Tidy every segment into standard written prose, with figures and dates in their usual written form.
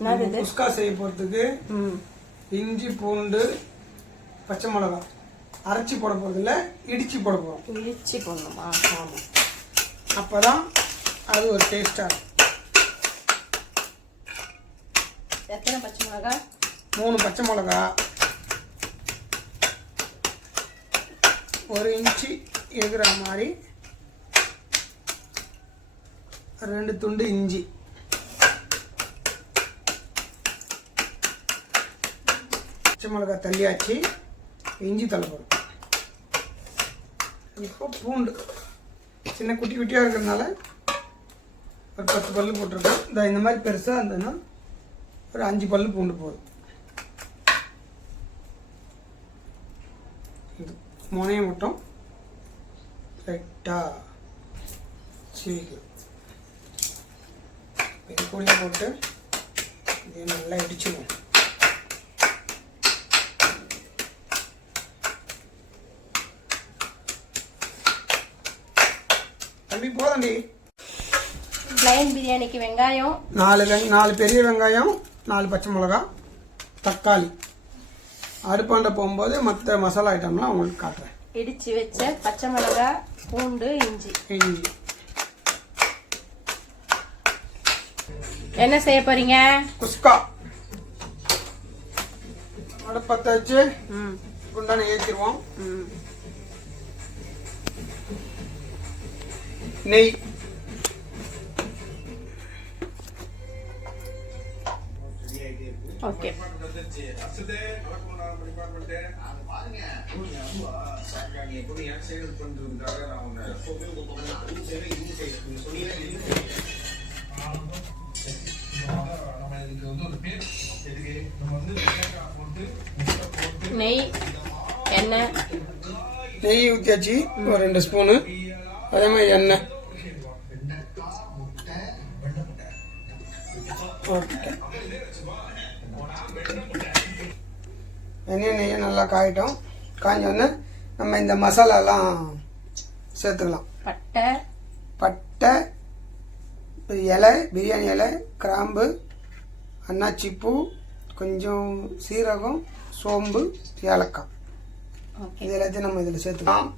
குஸ்கா செய்ய போகிறதுக்கு இஞ்சி பூண்டு பச்சை மிளகாய் அரைச்சி போட போகிறதில்ல, இடித்து போட போகிறோம். இடித்து போடணுமா? ஆமாம், அப்போ தான் அது ஒரு டேஸ்ட்டாக இருக்கும். எத்தனை பச்சை மிளகாய்? 3 பச்சை மிளகா, 1 இன்ச்சு எகிற மாதிரி 2 துண்டு இஞ்சி, பச்சை மிளகா தள்ளியாச்சு, இஞ்சி தலை போடும். இப்போ பூண்டு சின்ன குட்டி குட்டியாக இருக்கிறதுனால ஒரு 10 பல்லு போட்டிருக்கேன். இந்த மாதிரி பெருசாக இருந்ததுன்னா ஒரு 5 பல்லு பூண்டு போதும். இது முனையை மட்டும் லைட்டாக சீவிக்கலாம். இது கூட போட்டு இது நல்லா இடிச்சுக்கணும். தம்பி போதண்டி. பிளைன் பிரியாணிக்கு வெங்காயம் 4 பெரிய வெங்காயம், 4 பச்சை மிளகா, தக்காளி. அடுப்பாண்ட போகும்போது மற்ற மசாலா ஐட்டம்லாம் உங்களுக்கு காட்டுறேன். இடிச்சு வச்ச பச்சை மிளகாய், பூண்டு, இஞ்சி. என்ன செய்ய போறீங்க? குஸ்கா. அடுப்பத்த வச்சு குண்டான ஏற்றிடுவோம். நெய், ஓகே. நெய், எண்ணெய். நெய் ஊற்றியாச்சு ஒரு 2 ஸ்பூனு. அதே மாதிரி எண்ணெய். எண்ணெய் நெய்யை நல்லா காயிட்டோம். காய்ஞ்சோடனே நம்ம இந்த மசாலாலாம் சேர்த்துக்கலாம். பட்டை, இலை, பிரியாணி இலை, கிராம்பு, அன்னாச்சிப்பூ, கொஞ்சம் சீரகம், சோம்பு, ஏலக்காய். இது எல்லாத்தையும் நம்ம இதில் சேர்த்துக்கலாம்.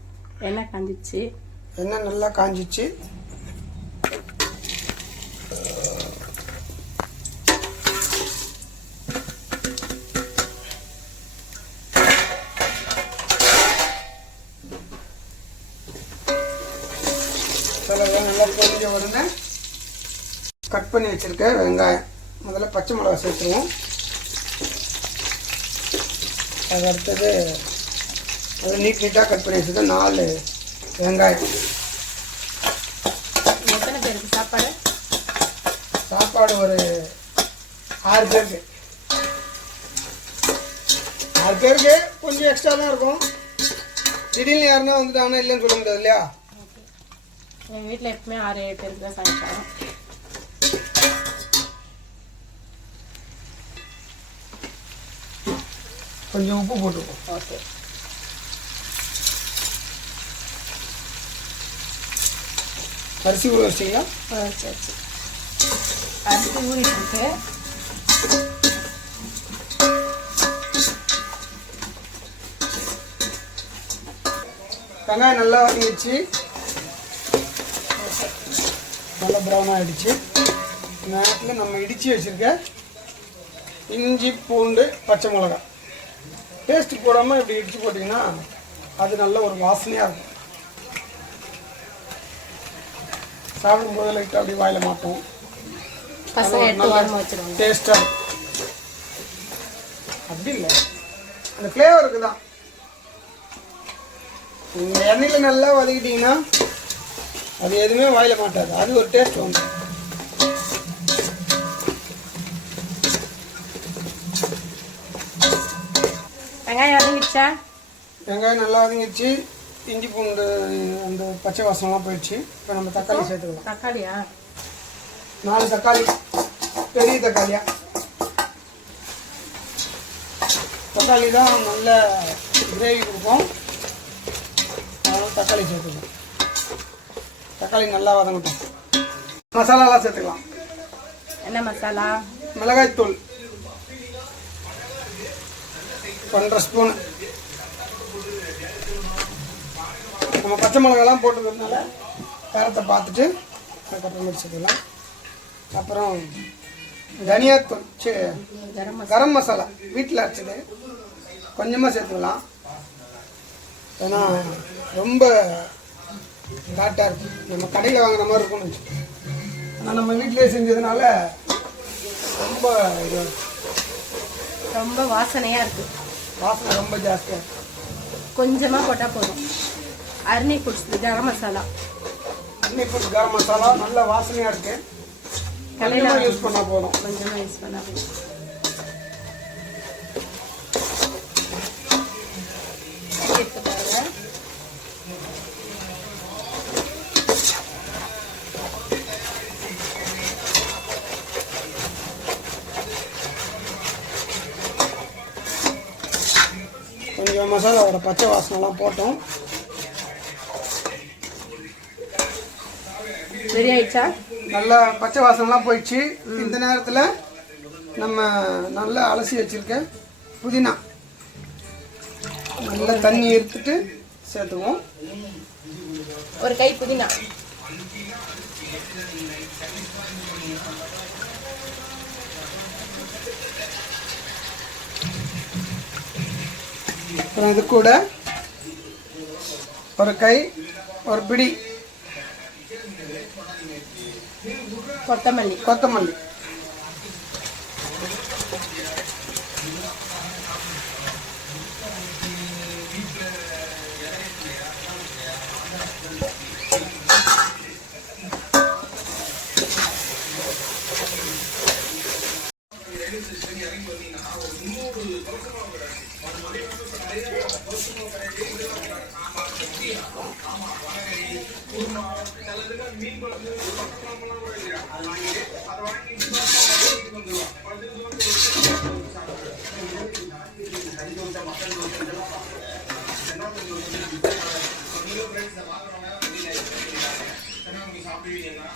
எண்ணெய் காஞ்சிச்சு. எண்ணெய் நல்லா காஞ்சிச்சு. நல்லா பொரிஞ்ச உடனே கட் பண்ணி வச்சிருக்க வெங்காயம், முதல்ல பச்சை மிளகா சேர்த்துருவோம். அது அடுத்தது அது நீட்டாக கட் பண்ணி வச்சுருக்க 4 வெங்காயம். எத்தனை பேருக்கு சாப்பாடு? சாப்பாடு ஒரு 6 பேருக்கு. 6 பேருக்கு கொஞ்சம் எக்ஸ்ட்ரா தான் இருக்கும். திடீர்னு யாருன்னா வந்துட்டாங்கன்னா இல்லைன்னு சொல்ல முடியாது இல்லையா? எங்கள் வீட்டில் எப்பவுமே 6-7 பேருக்கு தான் சமைப்போம். கொஞ்சம் உப்பு போட்டுப்போம். ஓகே. அரிசி ஊற வச்சிங்களா? வச்சு அரிசி ஊறிட்டு இருக்கு. வெங்காயம் நல்லா வதங்கிடுச்சு, நல்லா ப்ரௌன் ஆகிடுச்சு. நேரத்தில் நம்ம இடித்து வச்சுருக்க இஞ்சி பூண்டு பச்சை மிளகாய் பேஸ்ட் போடாமல் இப்படி இடித்து போட்டிங்கன்னா அது நல்ல ஒரு வாசனையாக இருக்கும். சாப்பிடும்போது லைட்டாக அப்படி வாயில் மாட்டோம். டேஸ்ட்டாக இருக்கும். அப்படி இல்லை, அந்த ஃப்ளேவருக்கு தான். நீங்கள் எண்ணெயில் நல்லா வதக்கிட்டிங்கன்னா அது எதுவுமே வாயில மாட்டாது. அது ஒரு டேஸ்ட் வந்து. வெங்காயம் வதங்கிடுச்சா? வெங்காயம் நல்லா வதங்கிடுச்சு. இஞ்சி பூண்டு அந்த பச்சை வாசனம்லாம் போயிடுச்சு. இப்போ நம்ம தக்காளி சேர்த்துக்கலாம். தக்காளியா? 4 தக்காளி, பெரிய தக்காளியா. தக்காளி தான் நல்ல கிரேவி கொடுக்கும். அதனால் தக்காளி சேர்த்துக்கலாம். தக்காளி நல்லா வதங்கட்டும். மசாலாலாம் சேர்த்துக்கலாம். என்ன மசாலா? மிளகாய்த்தூள் 1.5 ஸ்பூனு. நம்ம பச்சை மிளகாலாம் போட்டுக்கிறதுனால காரத்தை பார்த்துட்டு அதுக்கப்புறம் சேர்த்துக்கலாம். அப்புறம் தனியாத்தூள் கரம் மசாலா வீட்டில் அரைச்சது கொஞ்சமாக சேர்த்துக்கலாம். ஏன்னா ரொம்ப காட்டாக இருக்கும், நம்ம கடையில் வாங்குற மாதிரி இருக்கும்னு வச்சுக்கோங்க. ஆனால் நம்ம வீட்டிலே செஞ்சதுனால ரொம்ப ரொம்ப வாசனையாக இருக்குது. வாசனை ரொம்ப ஜாஸ்தியாக இருக்கும். கொஞ்சமாக போட்டால் போதும். அரிணி ஃபுட்ஸ் கரம் மசாலா, அரிணி ஃபுட்ஸ் கரம் மசாலா நல்ல வாசனையாக இருக்குது. கடையில் யூஸ் பண்ணால் போதும். கொஞ்சமாக யூஸ் பண்ணால் போதும். கொஞ்சம் மசாலாவோட பச்சை வாசனைலாம் போட்டோம். ரெடி ஆயிடுச்சா? நல்லா பச்சை வாசனைலாம் போயிடுச்சு. இந்த நேரத்தில் நம்ம நல்லா அலசி வச்சுருக்க புதினா நல்லா தண்ணி எடுத்துட்டு சேர்த்துக்குவோம். ஒரு கை புதினா. அப்புறம் இது கூட ஒரு பிடி கொத்தமல்லி.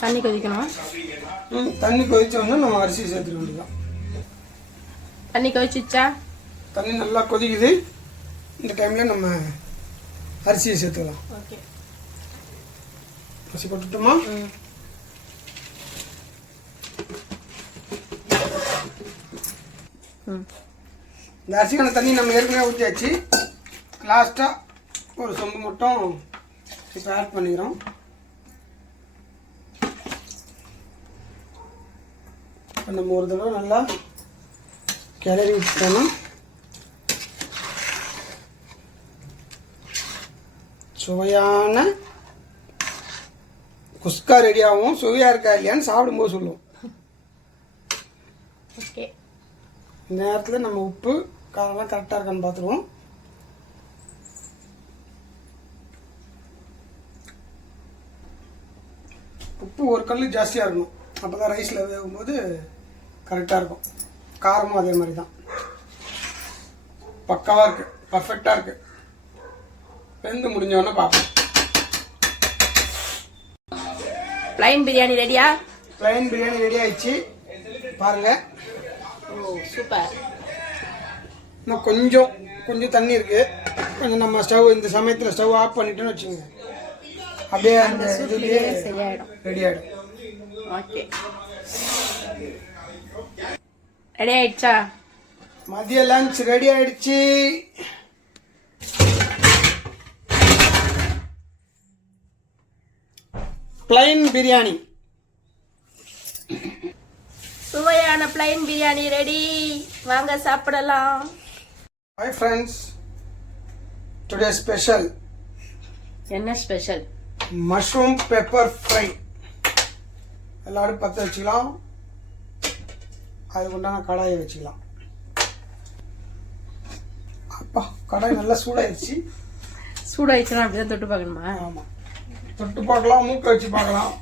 தண்ணி கொதிக்கணும். தண்ணி கொதிச்சோன்னா நம்ம அரிசி சேர்த்துக்க வேண்டியதான். தண்ணி கொதிச்சிச்சா? தண்ணி நல்லா கொதிக்குது. இந்த டைமில் நம்ம அரிசியை சேர்த்துக்கலாம். ஓகே, அரிசி போட்டுட்டோமா? இந்த அரிசிக்கான தண்ணி நம்ம ஏற்கனவே ஊற்றியாச்சு. லாஸ்ட்டாக ஒரு சொம்பு மட்டும் இப்போ ஆட் பண்ணிக்கிறோம். நம்ம ஒரு தடவை நல்லா கிளறி விட்டுட்டோம்னா சுவையான குஸ்கா ரெடி ஆகும். சுவையாக இருக்கா இல்லையான்னு சாப்பிடும்போது சொல்லுவோம். ஓகே, இந்த நேரத்தில் நம்ம உப்பு காரம்லாம் கரெக்டாக இருக்கான்னு பார்த்துருவோம். உப்பு ஒரு கல் ஜாஸ்தியாக இருக்கணும், அப்போ தான் ரைஸில் வேகும்போது கரெக்டாக இருக்கும். காரமும் அதே மாதிரி தான் பக்காவாக இருக்குது, பர்ஃபெக்டாக இருக்குது. வெந்து முடிஞ்சோடனே பார்ப்போம். ப்ளைன் பிரியாணி ரெடியா? ப்ளைன் பிரியாணி ரெடி ஆயிடுச்சு பாருங்கள். ஓ சூப்பர். இன்னும் கொஞ்சம் தண்ணி இருக்குது. கொஞ்சம் நம்ம ஸ்டவ் இந்த சமயத்தில் ஸ்டவ் ஆஃப் பண்ணிட்டோன்னு வச்சுக்கோங்க, அப்படியே அந்த இதுலேயே ரெடி ஆகிடும். ஓகே, ரெடி ஆயிடுச்சா? மதிய லஞ்ச் ரெடி ஆயிடுச்சு. ப்ளைன் பிரியாணி, சுவையான ப்ளைன் பிரியாணி ரெடி. வாங்க சாப்பிடலாம். Hi friends, today special. என்ன ஸ்பெஷல்? Mushroom pepper fry. எல்லாரும் பற்ற வச்சுக்கலாம், அதுக்கு உண்டான கடாயை வச்சுக்கலாம். அப்பா, கடாய் நல்லா சூடாயிடுச்சு. சூடாயிடுச்சுன்னா அப்படிதான் தொட்டு பார்க்கணுமா? ஆமாம், தொட்டு பார்க்கலாம், மூக்கை வச்சு பார்க்கலாம்,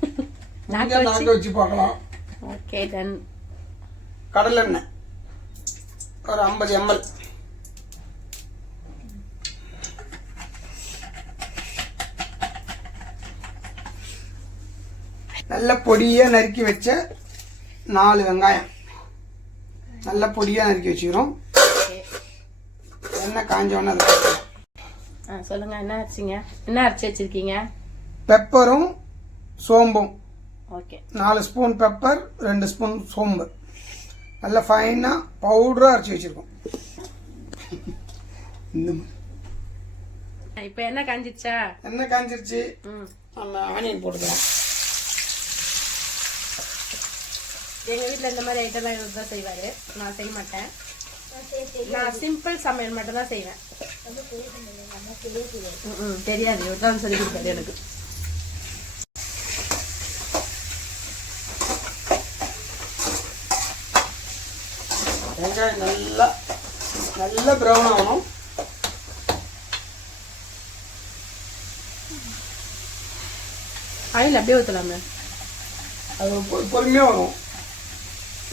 நாக்கை வச்சு பார்க்கலாம். Okay done. கடலெண்ணெய் ஒரு 50 ml. நல்ல பொடியாக நறுக்கி வச்ச 4 வெங்காயம். நல்லா பொடியாக நறுக்கி வச்சுக்கிறோம். ஓகே. எண்ணெய் காஞ்சோன்னு அதை சொல்லுங்கள், என்ன அரைச்சிங்க? என்ன அரைச்சி வச்சுருக்கீங்க? பெப்பரும் சோம்பும். ஓகே. 4 ஸ்பூன் பெப்பர், 2 ஸ்பூன் சோம்பு நல்லா ஃபைனாக பவுடராக அரைச்சி வச்சுருக்கோம். இப்போ என்ன காஞ்சிச்சா? எண்ணெய் காஞ்சிருச்சு. நம்ம ஆனியன் போட்டுக்கலாம். எங்கள் வீட்டில் இந்த மாதிரி ஐட்டம்லாம் இவர் தான் செய்வார். நான் செய்ய மாட்டேன். நான் சிம்பிள் சமையல் மட்டும் தான் செய்வேன். தெரியாது, இவர் தான் சொல்லி கொடுத்தாரு எனக்கு. வெங்காயம் நல்லா நல்லா ப்ரௌன் ஆகணும். ஆயில் அப்படியே ஊற்றலாமே, அது பொறுமையாக வரும்.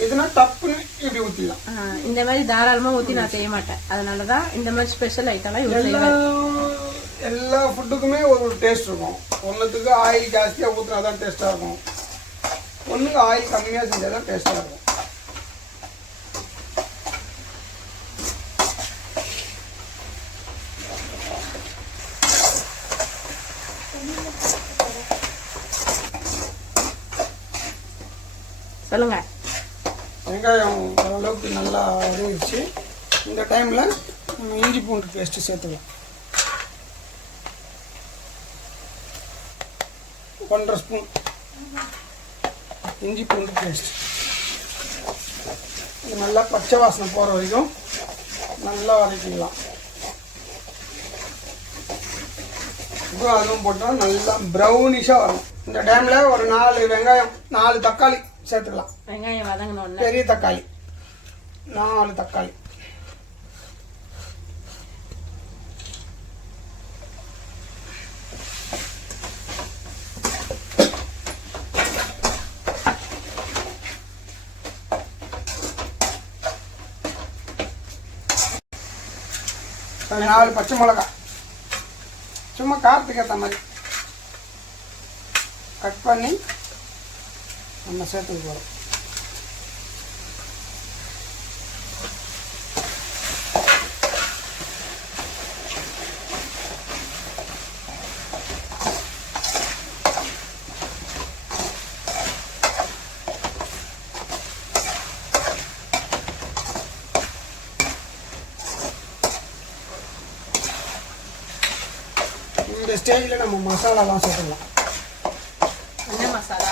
இதுனா டப்புன்னு இப்படி ஊற்றிடலாம். இந்த மாதிரி தாராளமாக ஊற்றி நான் செய்ய மாட்டேன். அதனால தான் இந்த மாதிரி ஸ்பெஷல் ஐட்டம்லாம் இவர் எல்லா செய்வார். எல்லா ஃபுட்டுக்குமே ஒரு டேஸ்ட் இருக்கும். ஒன்றுத்துக்கு ஆயில் ஜாஸ்தியாக ஊற்றினா தான் டேஸ்ட்டாக இருக்கும். ஒன்றுக்கு ஆயில் கம்மியாக செஞ்சால் தான் டேஸ்ட்டாக இருக்கும். சொல்லுங்க. வெங்காயம் ஓரளவுக்கு நல்லா வதங்கிடுச்சு. இந்த டைமில் நம்ம இஞ்சி பூண்டு பேஸ்ட்டு சேர்த்துக்கலாம். 1.5 ஸ்பூன் இஞ்சி பூண்டு பேஸ்ட். இது நல்லா பச்சை வாசனை போகிற வரைக்கும் நல்லா வதக்கிக்கலாம். இப்போ அதுவும் போட்டால் நல்லா ப்ரௌனிஷாக வரும். இந்த டைமில் ஒரு 4 வெங்காயம், 4 தக்காளி சேர்த்துக்கலாம். வெங்காயம் வதங்கணும். பெரிய தக்காளி 4 தக்காளி. ஒரு 4 பச்சை மிளகா சும்மா காரத்துக்கு ஏற்ற மாதிரி கட் பண்ணி நம்ம சேர்த்துக்க போகிறோம். இந்த ஸ்டேஜில் நம்ம மசாலாலாம் சேர்த்துக்கலாம். என்ன மசாலா?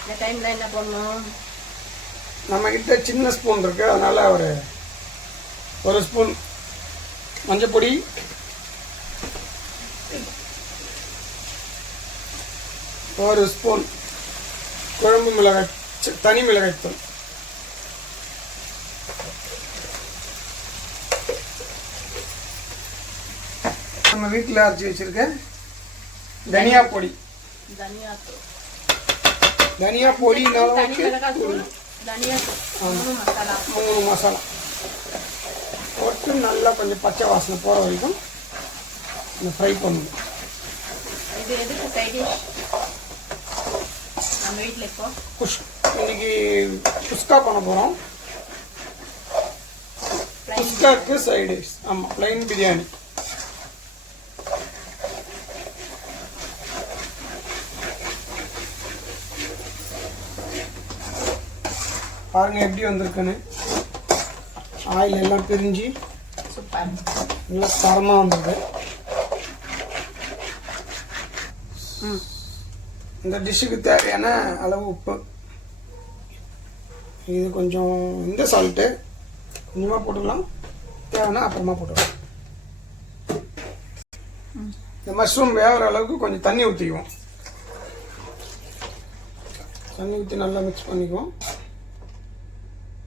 இந்த டைம்ல என்ன பண்ணணும்? நம்ம கிட்ட சின்ன ஸ்பூன் இருக்கு, அதனால ஒரு ஸ்பூன் மஞ்சப்பொடி, ஒரு ஸ்பூன் குழம்பு மிளகாய், தனி மிளகாய் தூள், நம்ம வீட்டில் அரைச்சி வச்சிருக்க தனியா பொடி. தனியா பொடினாலும் தனியா 3 மசாலா போட்டு நல்லா கொஞ்சம் பச்சை வாசனை போகிற வரைக்கும் ஃப்ரை பண்ணணும். இது எதுக்கு சைட் டிஷ் நம்ம வீட்டில்? இப்போ இன்னைக்கு குஸ்கா பண்ண போகிறோம். குஸ்காக்கு சைட் டிஷ். ஆமாம், ப்ளைன் பிரியாணி. பாருங்க எப்படி வந்திருக்குன்னு. ஆயில் எல்லாம் பிரிஞ்சு சூப்பர், நல்லா தரமாக வந்திருக்கு. இந்த டிஷ்ஷுக்கு தேவையான அளவு உப்பு. இது கொஞ்சம் இந்த சால்ட்டு கொஞ்சமாக போட்டுக்கலாம், தேவைன்னா அப்புறமா போட்டுக்கலாம். இந்த மஷ்ரூம் வேகிற அளவுக்கு கொஞ்சம் தண்ணி ஊற்றிக்குவோம். தண்ணி ஊற்றி நல்லா மிக்ஸ் பண்ணிக்குவோம்.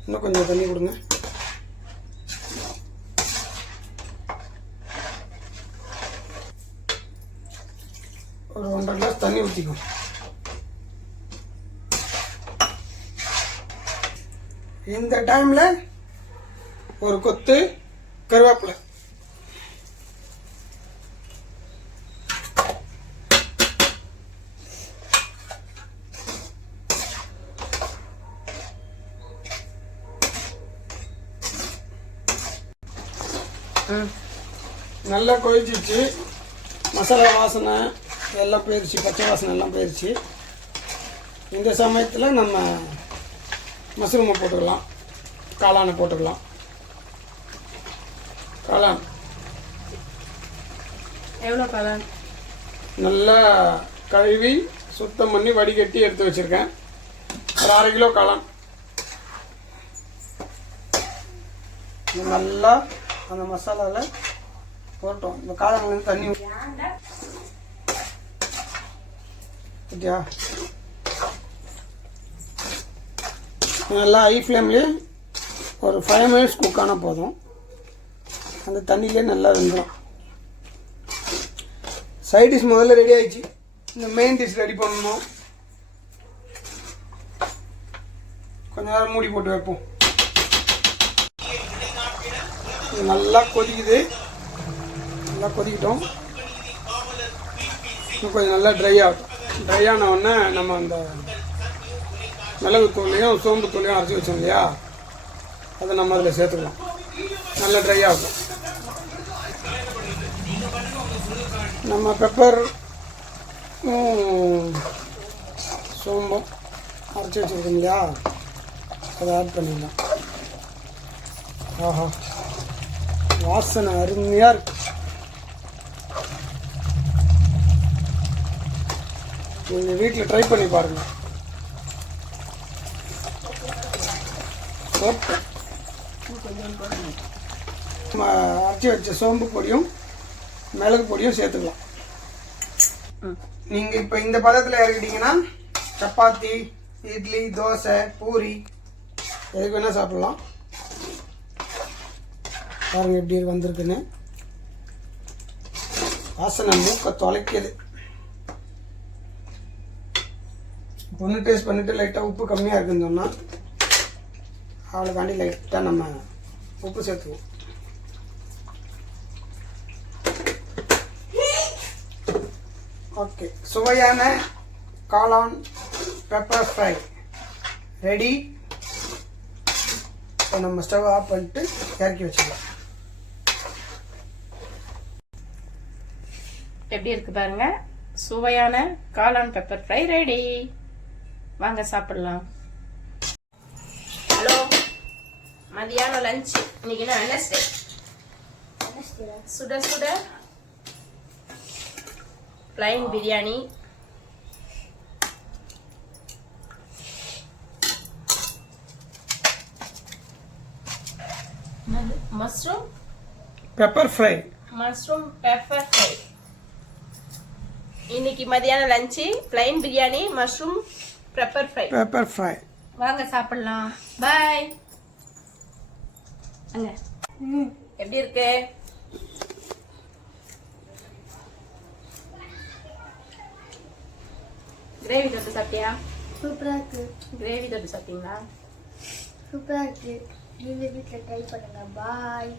இன்னும் கொஞ்சம் தண்ணி கொடுங்க. ஒரு 1.5 கிளாஸ் தண்ணி ஊற்றிக்கும். இந்த டைமில் ஒரு கொத்து கருவேப்பிலை, ம். நல்லா கொதிச்சிச்சு, மசாலா வாசனை எல்லாம் போயிடுச்சு, பச்சை வாசனை எல்லாம் போயிடுச்சு. இந்த சமயத்தில் நம்ம மஷ்ரூமை போட்டுக்கலாம், காளானை போட்டுக்கலாம். காளான் எவ்வளோ காளான்? நல்லா கழுவி சுத்தம் பண்ணி வடிகட்டி எடுத்து வச்சுருக்கேன். ஒரு 1/2 கிலோ காளான். இது நல்லா அந்த மசாலாவில் போட்டோம். இந்த காளான்லேருந்து தண்ணி ஊற்றியா நல்லா ஹை ஃப்ளேம்லேயே ஒரு 5 மினிட்ஸ் குக் ஆனால் போதும். அந்த தண்ணியிலே நல்லா வெந்துடும். சைட் டிஷ் முதல்ல ரெடி ஆயிடுச்சு. இந்த மெயின் டிஷ் ரெடி பண்ணணும். கொஞ்ச நேரம் மூடி போட்டு வைப்போம். இது நல்லா கொதிக்குது, நல்லா கொதிக்கிட்டோம். இன்னும் கொஞ்சம் நல்லா ட்ரை ஆகும். ட்ரை ஆன உடனே நம்ம அந்த மிளகு தூளையும் சோம்பு தூளையும் அரைச்சி வச்சோம் இல்லையா, அதை நம்ம அதில் சேர்த்துக்கலாம். நல்லா ட்ரை ஆகும். நம்ம பெப்பர் சோம்பும் அரைச்சி வச்சுருக்கோம் இல்லையா, அதை ஆட் பண்ணிடலாம். ஆஹா, வாசனை அருமையாக இருக்கு. நீங்கள் வீட்டில் ட்ரை பண்ணி பாருங்கள். நம்ம அரைச்சி வச்ச சோம்பு பொடியும் மிளகு பொடியும் சேர்த்துக்கலாம். நீங்கள் இப்போ இந்த பதத்தில் இறக்கிட்டீங்கன்னா சப்பாத்தி, இட்லி, தோசை, பூரி எதுக்கு வேணால் சாப்பிட்லாம். பாருங்கள் எப்படி வந்திருக்குன்னு. வாசனை மூக்க தொலைக்குது. ஒன்று டேஸ்ட் பண்ணிவிட்டு லைட்டாக உப்பு கம்மியாக இருக்குன்னு சொன்னால் அவ்வளோதாண்டி லைட்டாக நம்ம உப்பு சேர்த்துக்குவோம். ஓகே, சுவையான காளான் பெப்பர் ஃப்ரை ரெடி. இப்போ நம்ம ஸ்டவ் ஆஃப் பண்ணிட்டு இறக்கி வச்சுக்கலாம். எப்படி இருக்கு பாருங்க, சுவையான காளான் பெப்பர் ஃப்ரை ரெடி. வாங்க சாப்பிடலாம். ஹலோ, மதியானம் லஞ்ச். இன்னைக்கு என்ன வெனஸ்டே. சுட சுட plain biryani, mushroom pepper fry. இன்னைக்கு மதியானம் lunch plain biryani, mushroom pepper fry. வாங்க சாப்பிடலாம். பாய். அங்க எப்படி இருக்கு? கிரேவி தொட்டு சாப்பிட்டியா? சூப்பரா இருக்கு. கிரேவி தொட்டு சாப்பிட்டீங்களா? சூப்பரா இருக்கு. நீங்க வீட்ல ட்ரை பண்ணுங்க. பாய்.